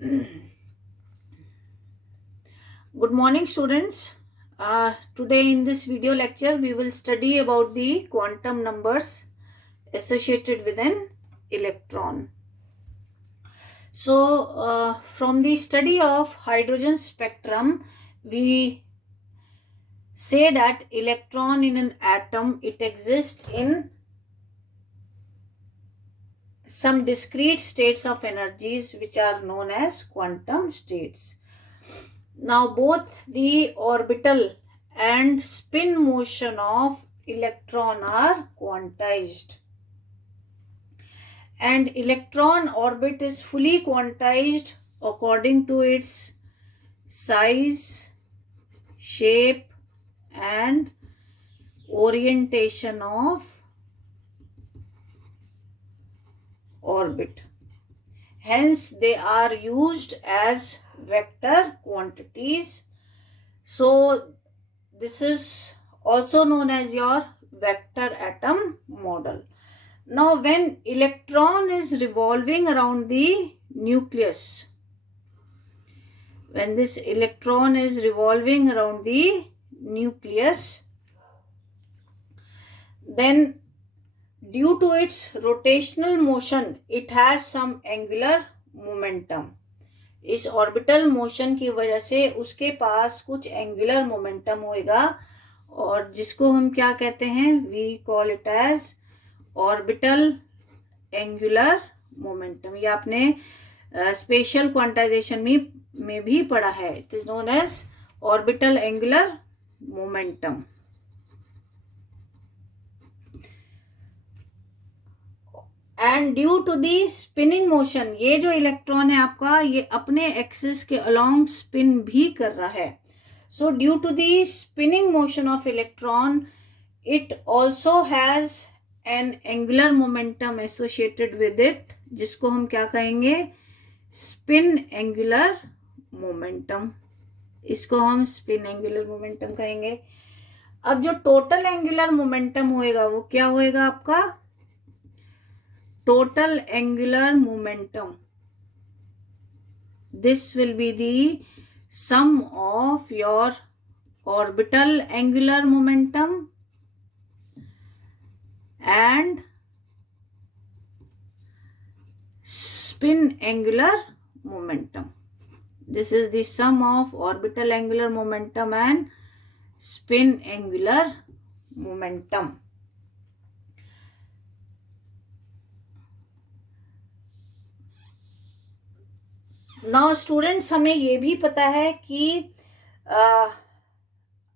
Good morning, students. Today in this video lecture, we will study about the quantum numbers associated with an electron. So, from the study of hydrogen spectrum, we say that electron in an atom, it exists in some discrete states of energies which are known as quantum states. Now both the orbital and spin motion of electron are quantized, and electron orbit is fully quantized according to its size, shape and orientation of orbit. Hence they are used as vector quantities. So this is also known as your vector atom model. Now when electron is revolving around the nucleus, when this electron is revolving around the nucleus, then due to its rotational motion, it has some angular momentum. इस orbital motion की वजह से उसके पास कुछ angular momentum होएगा, और जिसको हम क्या कहते हैं, we call it as orbital angular momentum. ये आपने स्पेशल क्वांटाइजेशन में भी पढ़ा है. It is known as orbital angular momentum. And due to the spinning motion, ये जो इलेक्ट्रॉन है आपका, ये अपने एक्सिस के अलोंग स्पिन भी कर रहा है. So due to the spinning motion of electron, it also has an angular momentum associated with it, जिसको हम क्या कहेंगे, स्पिन एंगुलर मोमेंटम. इसको हम स्पिन एंगुलर मोमेंटम कहेंगे. अब जो टोटल एंगुलर मोमेंटम होएगा वो क्या होएगा आपका, total angular momentum. This will be the sum of your orbital angular momentum and spin angular momentum. This is the sum of orbital angular momentum and spin angular momentum. Now students, हमें ये भी पता है कि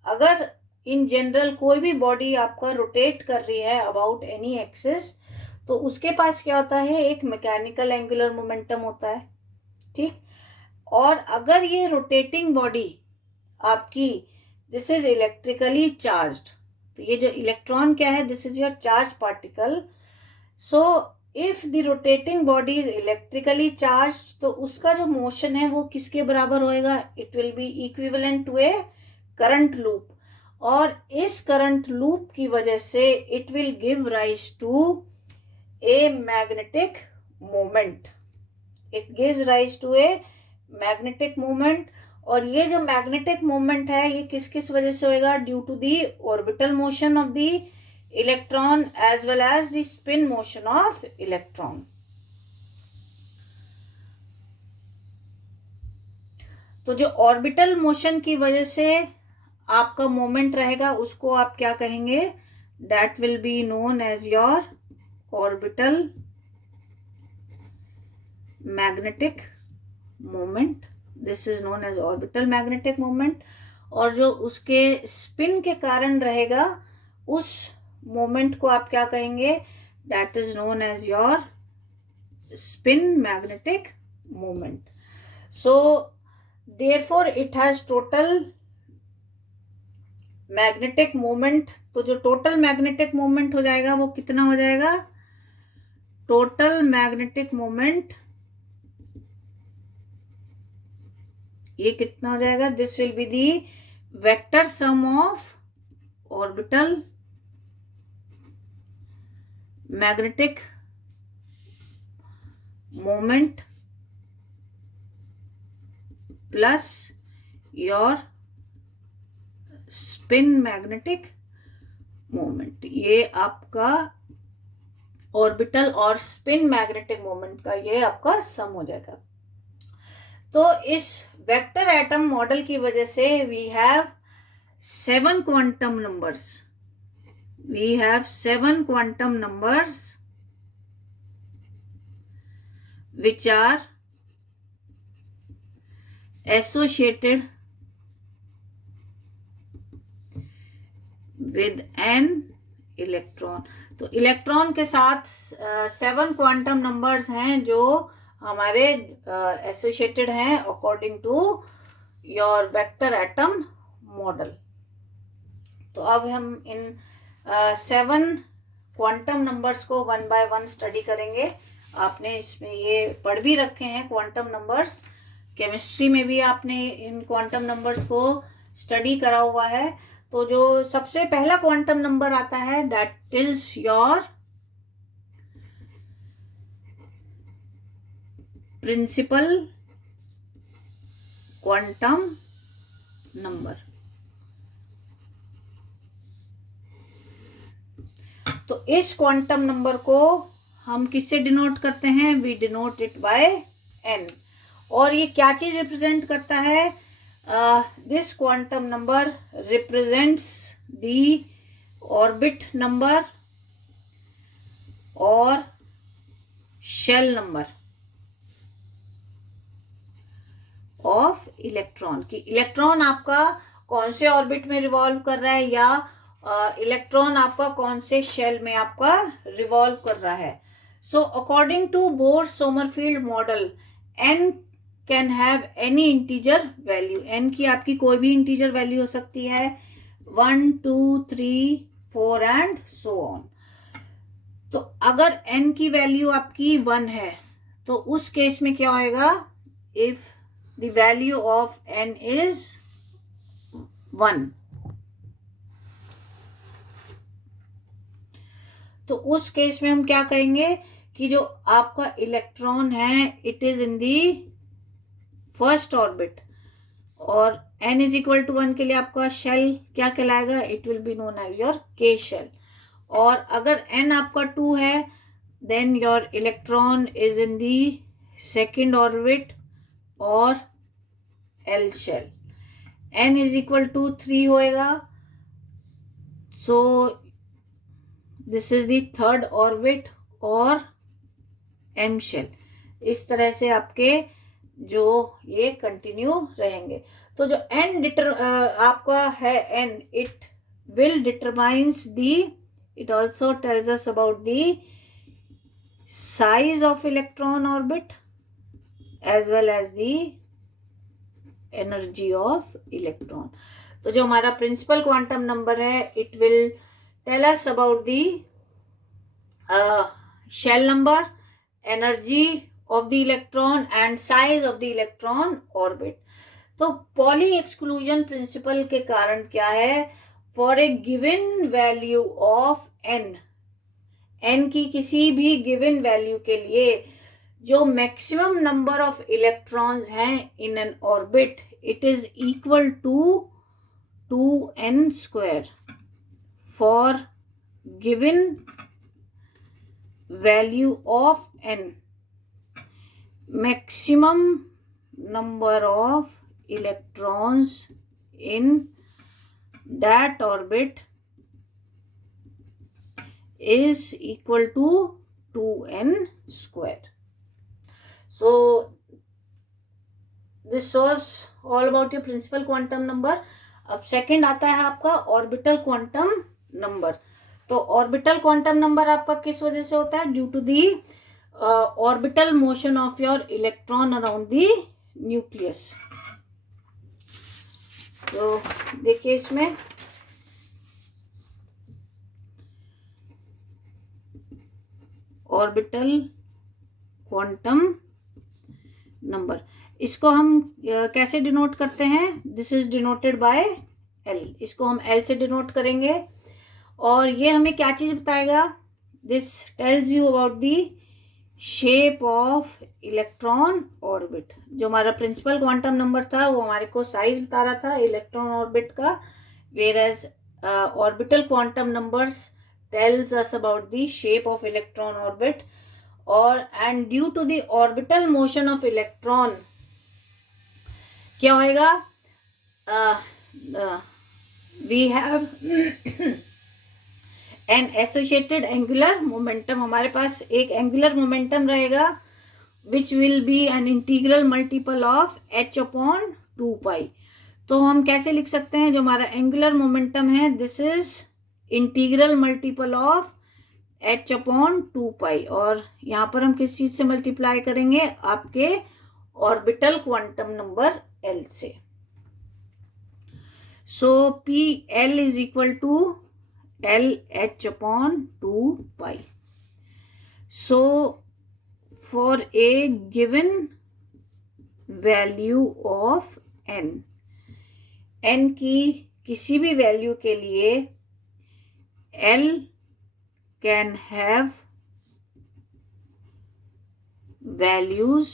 अगर in general कोई भी body आपका रोटेट कर रही है अबाउट एनी एक्सिस, तो उसके पास क्या होता है, एक मैकेनिकल एंगुलर मोमेंटम होता है. ठीक. और अगर ये रोटेटिंग बॉडी आपकी, दिस इज इलेक्ट्रिकली चार्ज्ड, तो ये जो इलेक्ट्रॉन क्या है, this is your charge particle. So if the rotating body is electrically charge, तो उसका जो मोशन है वो किसके बराबर होएगा, it will be equivalent to a current loop. और इस करंट लूप की वजह से it will give rise to a magnetic moment. It gives rise to a magnetic moment. और ये जो मैग्नेटिक मोमेंट है, ये किस किस वजह से होएगा, due to the orbital motion of the electron as well as the spin motion of electron. तो जो ऑर्बिटल मोशन की वजह से आपका मोमेंट रहेगा, उसको आप क्या कहेंगे, that will be known as your orbital magnetic moment. This is known as orbital magnetic moment. और जो उसके स्पिन के कारण रहेगा, उस मोमेंट को आप क्या कहेंगे, that is known as your spin magnetic moment. So therefore it has total magnetic moment. तो जो टोटल मैग्नेटिक मोमेंट हो जाएगा वो कितना हो जाएगा, टोटल मैग्नेटिक मोमेंट ये कितना हो जाएगा, this will be the vector sum of orbital magnetic moment plus your spin magnetic moment. ये आपका ऑर्बिटल और स्पिन मैग्नेटिक मोमेंट का ये आपका सम हो जाएगा। तो इस वेक्टर एटम मॉडल की वजह से we have 7 quantum numbers, we have 7 quantum numbers which are associated with an electron. तो इलेक्ट्रॉन के साथ 7 क्वांटम नंबर्स हैं जो हमारे एसोसिएटेड हैं according to your vector atom model. तो अब हम इन 7 क्वांटम नंबर्स को 1 बाय 1 स्टडी करेंगे। आपने इसमें ये पढ़ भी रखे हैं क्वांटम नंबर्स, केमिस्ट्री में भी आपने इन क्वांटम नंबर्स को स्टडी करा हुआ है। तो जो सबसे पहला क्वांटम नंबर आता है that is your principal quantum number. तो इस क्वांटम नंबर को हम किससे डिनोट करते हैं? We denote it by n। और ये क्या चीज रिप्रेजेंट करता है? This quantum number represents the orbit number और शेल नंबर ऑफ इलेक्ट्रॉन। की इलेक्ट्रॉन आपका कौन से ऑर्बिट में रिवॉल्व कर रहा है या इलेक्ट्रॉन आपका कौन से शेल में आपका रिवॉल्व कर रहा है। So according to Bohr Sommerfeld model n can have any integer value. n की आपकी कोई भी इंटीजर वैल्यू हो सकती है, 1 2 3 4 एंड सो ऑन। तो अगर n की वैल्यू आपकी 1 है तो उस केस में क्या होएगा? If the value of n is 1, तो उस केस में हम क्या कहेंगे कि जो आपका इलेक्ट्रॉन है it is in the first orbit, और n इज इक्वल टू 1 के लिए आपका शेल क्या कहलाएगा? It will be known as your k shell. और अगर n आपका 2 है then your electron is in the second orbit और l shell. n is equal to 3 होएगा, so this is the third orbit और m शेल। इस तरह से आपके जो ये कंटिन्यू रहेंगे। तो जो आपका है n, it will determines the, it also tells us about the size of electron orbit as well as the energy of electron. तो जो हमारा प्रिंसिपल क्वांटम नंबर है it will tell us about the shell number, energy of the electron and size of the electron orbit। तो poly exclusion principle के कारण क्या है? For a given value of n की किसी भी गिवन वैल्यू के लिए जो मैक्सिमम नंबर ऑफ इलेक्ट्रॉन्स हैं in an orbit it is equal to 2n square for given value of n। maximum number of electrons in that orbit is equal to 2n square। So this was all about your principal quantum number। अब second आता है आपका orbital quantum number. तो orbital quantum number आपका किस वजह से होता है? Due to the orbital motion of your electron around the nucleus. तो देखिए इसमें ऑर्बिटल क्वांटम नंबर, इसको हम कैसे डिनोट करते हैं? This is denoted bye L। इसको हम L से डिनोट करेंगे और ये हमें क्या चीज बताएगा? This tells you about the shape of electron orbit. जो हमारा प्रिंसिपल क्वांटम नंबर था वो हमारे को साइज बता रहा था इलेक्ट्रॉन ऑर्बिट का, where as orbital quantum numbers tells us about the shape of electron orbit. और and due to the orbital motion of electron क्या होएगा, we have an associated angular momentum. हमारे पास एक एंगुलर मोमेंटम रहेगा which will be an integral multiple of h upon 2 pi. तो हम कैसे लिख सकते हैं, जो हमारा एंगुलर मोमेंटम है this is integral multiple of h upon 2 पाई, और यहाँ पर हम किस चीज से मल्टीप्लाई करेंगे, आपके ऑर्बिटल क्वांटम नंबर l से। So P L is equal to L H upon 2 pi. So for a given value of n, n की किसी भी वैल्यू के लिए l can have values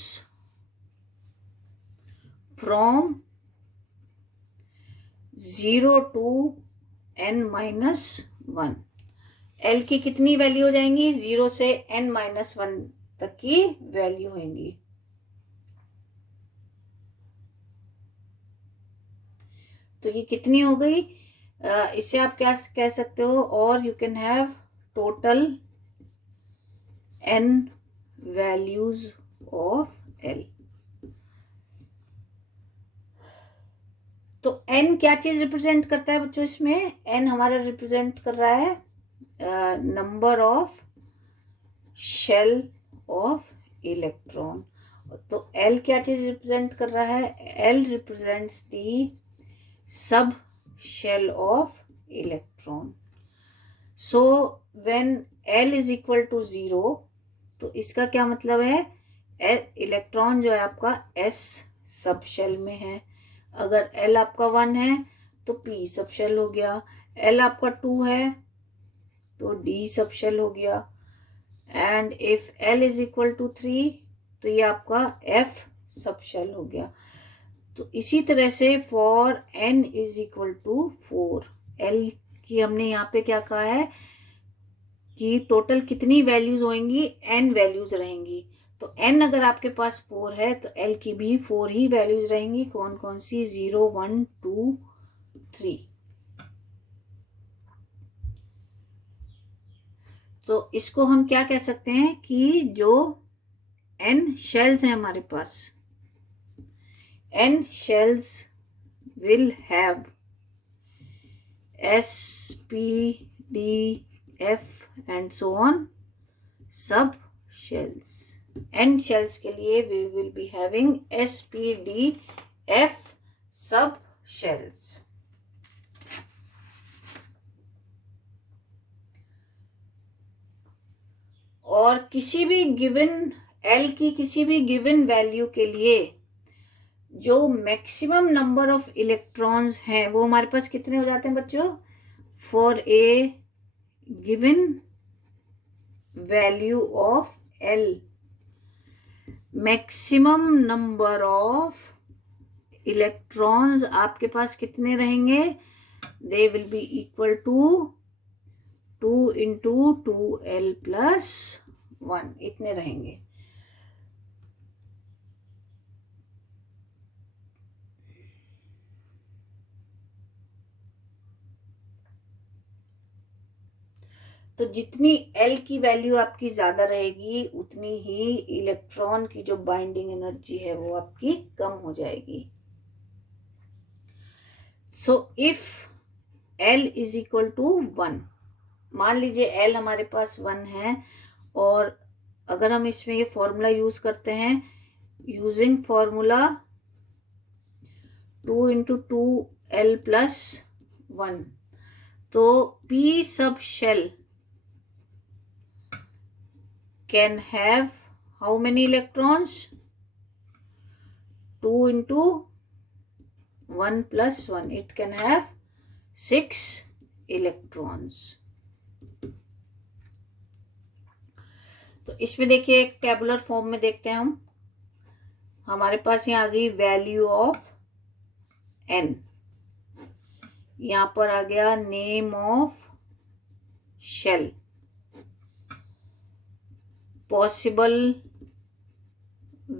from 0 to n-1। l की कितनी वैल्यू हो जाएंगी, 0 से n-1 तक की वैल्यू होंगी। तो ये कितनी हो गई, इससे आप क्या कह सकते हो, और you can have total n values of l। तो n क्या चीज रिप्रेजेंट करता है बच्चों, इसमें n हमारा रिप्रेजेंट कर रहा है number of shell of electron. तो l क्या चीज रिप्रेजेंट कर रहा है, l represents the sub shell of electron. So when l is equal to 0, तो इसका क्या मतलब है, इलेक्ट्रॉन जो है आपका s सब शेल में है। अगर l आपका 1 है तो p सब शेल हो गया, l आपका 2 है तो d सब शेल हो गया, and if l is equal to 3 तो ये आपका f सब शेल हो गया। तो इसी तरह से for n is equal to 4, l की हमने यहाँ पे क्या कहा है कि टोटल कितनी वैल्यूज होंगी, n वैल्यूज रहेंगी। तो n अगर आपके पास 4 है तो l की भी 4 ही वैल्यूज रहेंगी। कौन कौन सी, 0 1 2 3। तो इसको हम क्या कह सकते हैं कि जो n शेल्स हैं हमारे पास, n shells will have s p d f and so on सब शेल्स। n शेल्स के लिए we will be having s p d f सब शेल्स। और किसी भी गिवन l की किसी भी गिवन वैल्यू के लिए जो मैक्सिमम नंबर ऑफ इलेक्ट्रॉन्स हैं वो हमारे पास कितने हो जाते हैं बच्चों, for a given value of l, maximum number of electrons आपके पास कितने रहेंगे, they will be equal to 2 into 2l plus 1, इतने रहेंगे। तो जितनी l की वैल्यू आपकी ज्यादा रहेगी उतनी ही इलेक्ट्रॉन की जो बाइंडिंग एनर्जी है वो आपकी कम हो जाएगी। So if l is equal to 1, मान लीजिए l हमारे पास 1 है, और अगर हम इसमें ये फॉर्मूला यूज करते हैं, using formula 2 into 2l plus 1, तो p sub shell can have how many electrons, 2 into 1 plus 1, it can have 6 electrons। तो इसमें देखिए एक टेबुलर फॉर्म में देखते हैं हम, हमारे पास यहाँ आ गई वैल्यू ऑफ n, यहाँ पर आ गया name of shell, possible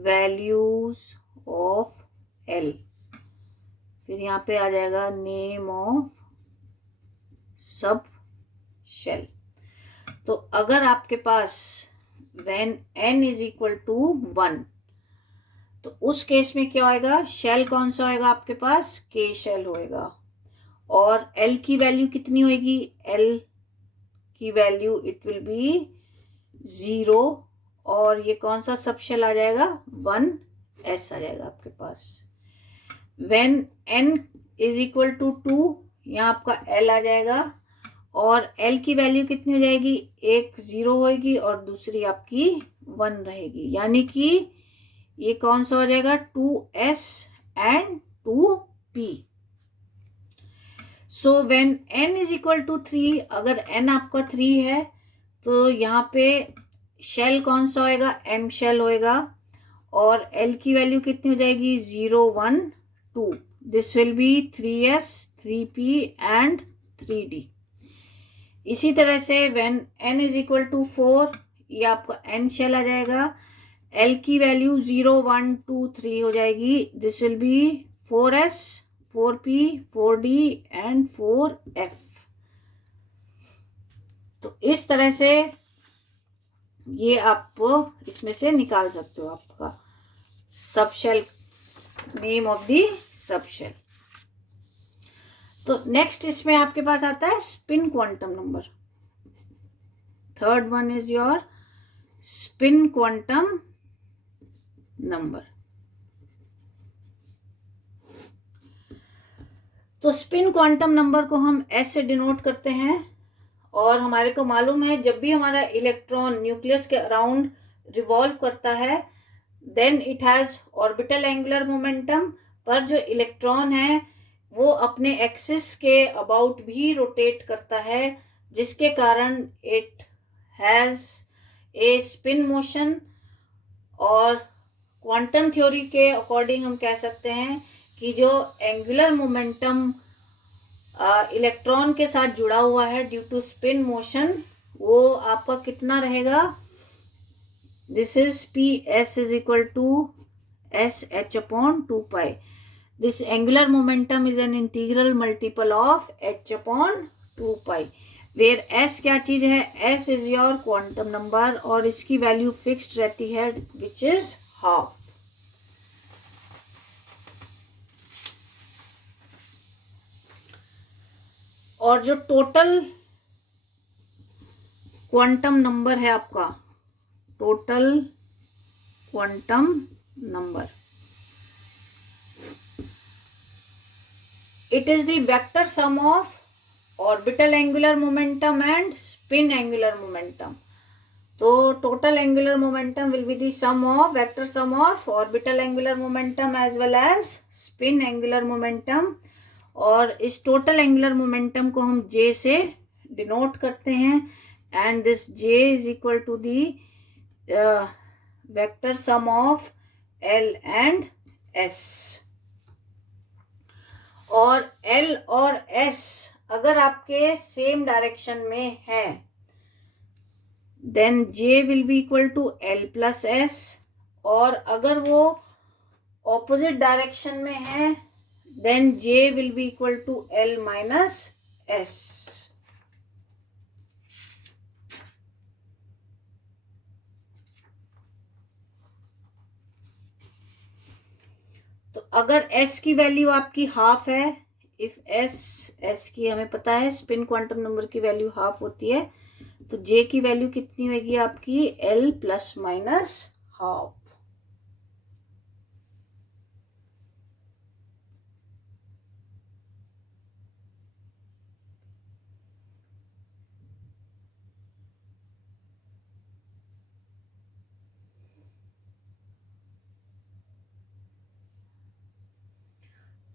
values of l, फिर यहाँ पे आ जाएगा नेम ऑफ सब शेल। तो अगर आपके पास when n is equal to 1, तो उस केस में क्या होएगा, शेल कौन सा होएगा आपके पास, के शेल होएगा, और l की वैल्यू कितनी होएगी, l की वैल्यू इट विल बी 0, और ये कौन सा सब शेल आ जाएगा, 1s आ जाएगा आपके पास। when n is equal to 2, यहाँ आपका l आ जाएगा, और l की वैल्यू कितनी हो जाएगी, एक 0 होएगी और दूसरी आपकी 1 रहेगी, यानी कि ये कौन सा हो जाएगा, 2s and 2p। So when n is equal to 3, अगर n आपका 3 है तो यहाँ पे शेल कौन सा होएगा, m शेल होएगा, और l की वैल्यू कितनी हो जाएगी, 0 1 2, this will B 3s 3p and 3d। इसी तरह से when n is equal to 4, ये आपका n शेल आ जाएगा, l की वैल्यू 0 1 2 3 हो जाएगी, this will B 4s 4p 4d and 4f। तो इस तरह से ये आप इसमें से निकाल सकते हो आपका sub shell, name of the sub shell. तो नेक्स्ट इसमें आपके पास आता है spin quantum number. Third one is your spin quantum number. तो स्पिन क्वांटम नंबर को हम S से डिनोट करते हैं, और हमारे को मालूम है जब भी हमारा इलेक्ट्रॉन न्यूक्लियस के अराउंड रिवॉल्व करता है then it has orbital angular momentum, पर जो इलेक्ट्रॉन है वो अपने एक्सिस के अबाउट भी रोटेट करता है, जिसके कारण it has a spin motion. और क्वांटम थ्योरी के अकॉर्डिंग हम कह सकते हैं कि जो एंगुलर मोमेंटम इलेक्ट्रॉन के साथ जुड़ा हुआ है ड्यू टू स्पिन मोशन, वो आपका कितना रहेगा, this is PS is equal to SH upon 2π। This angular momentum is an integral multiple of H upon 2π, where S क्या चीज है, S is your quantum number, और इसकी वैल्यू फिक्स्ड रहती है विच इज हाफ। और जो टोटल क्वांटम नंबर है आपका, total quantum number, it is the vector sum of orbital angular momentum and spin angular momentum. तो total angular momentum will be the sum of vector sum of orbital angular momentum as well as spin angular momentum, और इस total angular momentum को हम J से denote करते हैं, and this J is equal to the vector sum of L and S। और L और S अगर आपके सेम डायरेक्शन में है then J will be equal to L plus S, और अगर वो ऑपोजिट डायरेक्शन में है then J will be equal to L minus S। तो अगर S की वैल्यू आपकी हाफ है, इफ S की हमें पता है स्पिन क्वांटम नंबर की वैल्यू हाफ होती है, तो J की वैल्यू कितनी होगी आपकी, L प्लस माइनस हाफ।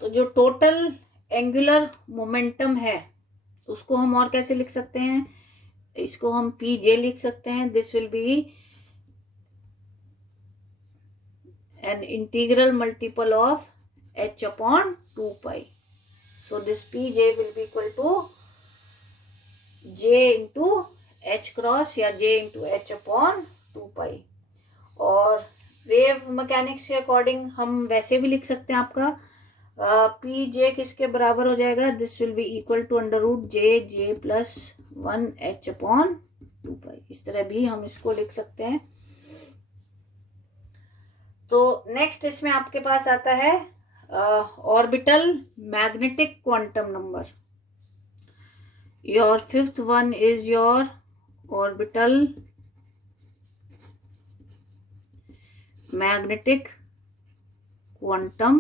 तो जो टोटल एंगुलर मोमेंटम है उसको हम और कैसे लिख सकते हैं, इसको हम PJ लिख सकते हैं, this will B an integral multiple of h upon 2 pi. So this Pj will be equal to j into h cross या j into h upon 2 pi. और वेव मैकेनिक्स के अकॉर्डिंग हम वैसे भी लिख सकते हैं आपका पी जे किसके बराबर हो जाएगा, this will be equal to under root J plus 1 h upon 2 pi. इस तरह भी हम इसको लिख सकते हैं. तो नेक्स्ट इसमें आपके पास आता है orbital magnetic quantum number. Your fifth one is your orbital magnetic quantum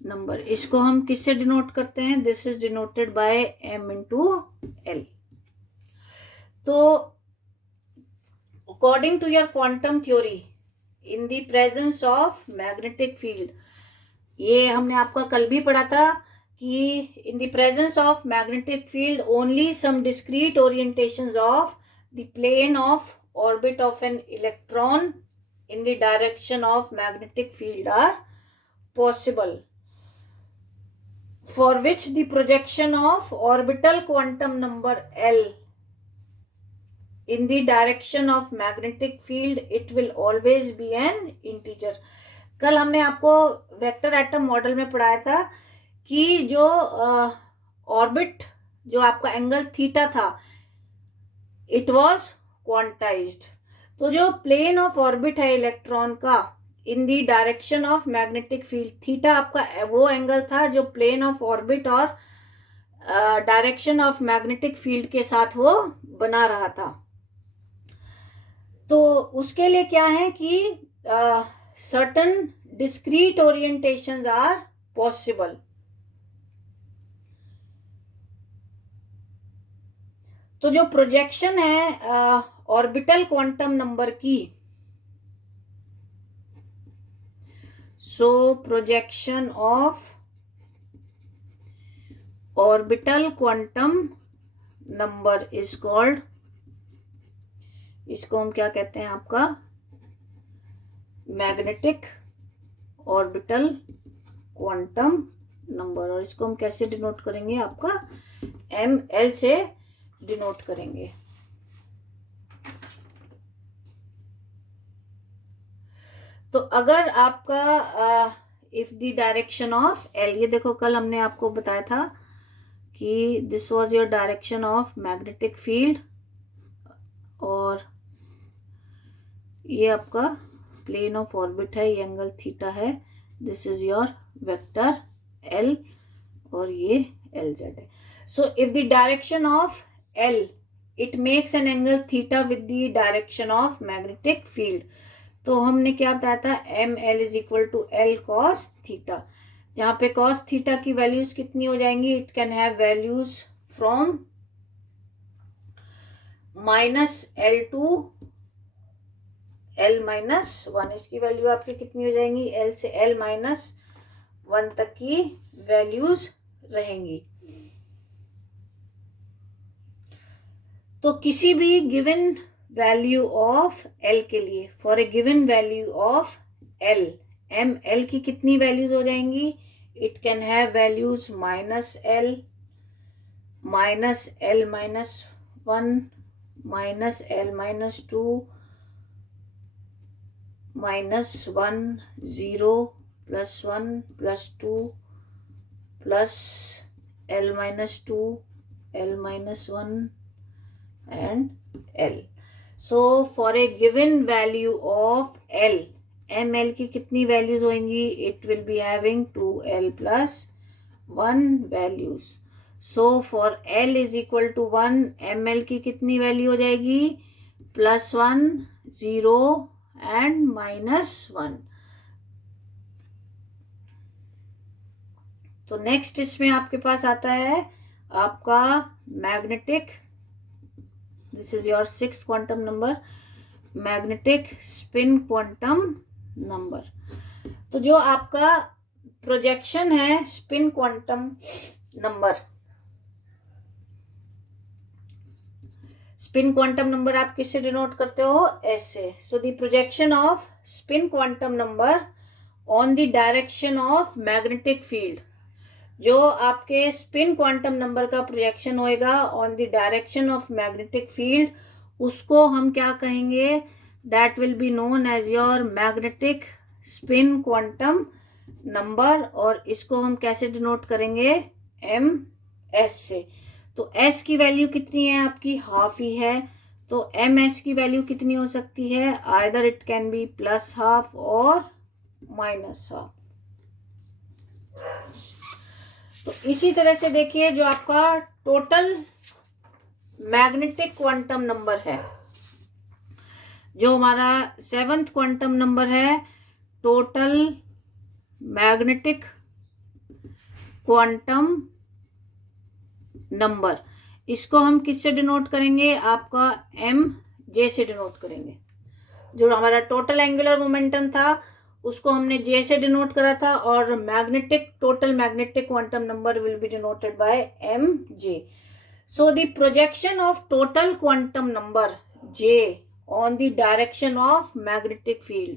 number. इसको हम किससे डिनोट करते हैं, this is denoted by m into L. तो according to your quantum theory in the presence of magnetic field, ये हमने आपका कल भी पढ़ा था कि in the presence of magnetic field only some discrete orientations of the plane of orbit of an electron in the direction of magnetic field are possible, for which the projection of orbital quantum number L in the direction of magnetic field it will always be an integer. कल हमने आपको vector atom model में पढ़ाया था कि जो orbit जो आपका एंगल थीटा था इट वाज क्वांटाइज्ड. तो जो प्लेन ऑफ ऑर्बिट है इलेक्ट्रॉन का in the direction of magnetic field, theta आपका वो एंगल था जो प्लेन ऑफ ऑर्बिट और डायरेक्शन ऑफ मैग्नेटिक फील्ड के साथ वो बना रहा था. तो उसके लिए क्या है कि certain discrete orientations are possible. तो जो प्रोजेक्शन है ऑर्बिटल क्वांटम नंबर की, so projection of orbital quantum number is called, इसको हम क्या कहते हैं आपका मैग्नेटिक ऑर्बिटल क्वांटम नंबर. और इसको हम कैसे डिनोट करेंगे, आपका ml से डिनोट करेंगे. तो अगर आपका if the direction of L, ये देखो कल हमने आपको बताया था कि this was your direction of magnetic field और ये आपका प्लेन ऑफ ऑर्बिट है, ये एंगल थीटा है, this is your vector L और ये एल जेड है. सो if the direction of L it makes an angle theta with the direction of magnetic field, तो हमने क्या बताया था M L is equal to L cos theta, जहाँ पे कॉस थीटा की वैल्यूज कितनी हो जाएंगी, it can have values from -L to L-1. इसकी वैल्यू आपकी कितनी हो जाएंगी, L से L-1 तक की वैल्यूज रहेंगी. तो किसी भी गिवन वैल्यू ऑफ L के लिए, for a given value of L, M L की कितनी वैल्यूज हो जाएंगी, it can have values -L, -L-1, -L-2, -1, 0, +1, +2, plus L-2, L-1 and L. So for a given value of L, ml की कितनी values होंगी, it will be having 2L plus 1 values. So for L is equal to 1, ml की कितनी value हो जाएगी, +1, 0 and -1. तो next इसमें आपके पास आता है आपका magnetic, this is your 6th quantum number, magnetic spin quantum number. तो जो आपका प्रोजेक्शन है spin quantum number, spin quantum number आप किससे डिनोट करते हो? एस से. So the projection of spin quantum number on the direction of magnetic field, जो आपके स्पिन क्वांटम नंबर का प्रोजेक्शन होएगा on the direction of magnetic field, उसको हम क्या कहेंगे? That will be known as your magnetic spin quantum number. और इसको हम कैसे डिनोट करेंगे? एम एस से. तो एस की वैल्यू कितनी है आपकी? हाफ ही है. तो एम एस की वैल्यू कितनी हो सकती है? Either it can be plus half और माइनस हाफ. तो इसी तरह से देखिए, जो आपका टोटल मैग्नेटिक क्वांटम नंबर है, जो हमारा 7th क्वांटम नंबर है, टोटल मैग्नेटिक क्वांटम नंबर, इसको हम किससे डिनोट करेंगे? आपका एम जे से डिनोट करेंगे. जो हमारा टोटल एंगुलर मोमेंटम था उसको हमने जे से डिनोट करा था, और total magnetic quantum number will be denoted by M J. So the projection of total quantum number J on the direction of magnetic field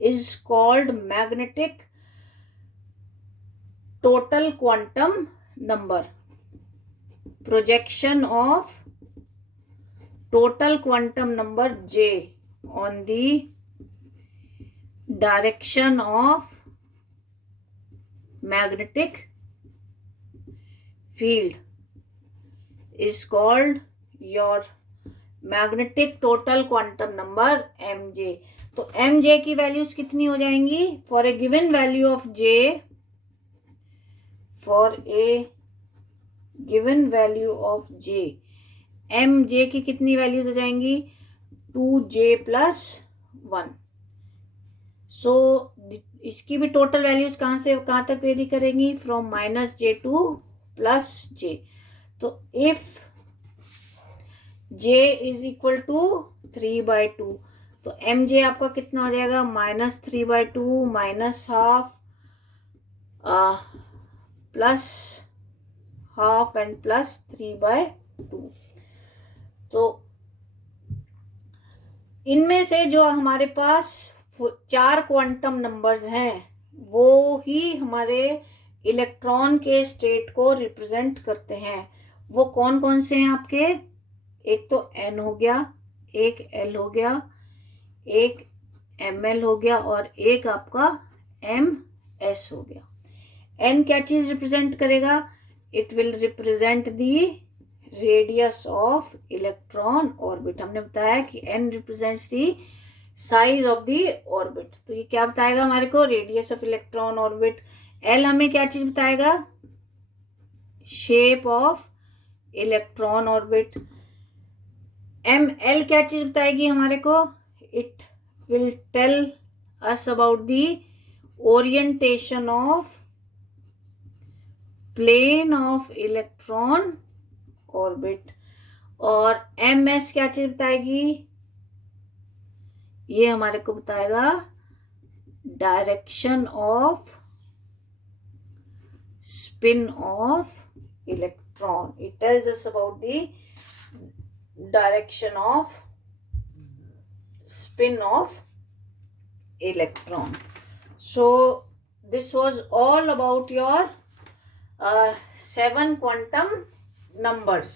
is called magnetic total quantum number. Projection of total quantum number J on the direction of magnetic field is called your magnetic total quantum number M J. तो M J की values कितनी हो जाएंगी? For a given value of J, for a given value of J, M J की कितनी values हो जाएंगी? 2j plus 1. सो इसकी भी टोटल वैल्यूज कहाँ से कहाँ तक वेरी करेंगी? From -j to +j. तो if j is equal to 3/2, तो एम जे आपका कितना हो जाएगा? -3/2 minus half plus half and plus 3/2. तो इनमें से जो हमारे पास 4 क्वांटम नंबर्स हैं वो ही हमारे इलेक्ट्रॉन के स्टेट को रिप्रेजेंट करते हैं. वो कौन कौन से हैं आपके? एक तो n हो गया, एक l हो गया, एक ml हो गया, और एक आपका ms हो गया. n क्या चीज रिप्रेजेंट करेगा? It will represent the radius of electron orbit. हमने बताया कि n represents the size of the orbit. तो ये क्या बताएगा हमारे को? Radius of electron orbit. l हमें क्या चीज बताएगा? Shape of electron orbit. ml क्या चीज बताएगी हमारे को? It will tell us about the orientation of plane of electron orbit. और ms क्या चीज बताएगी? ये हमारे को बताएगा direction off spin off electron. It tells us about the direction of spin of electron. So this was all about your 7 quantum numbers.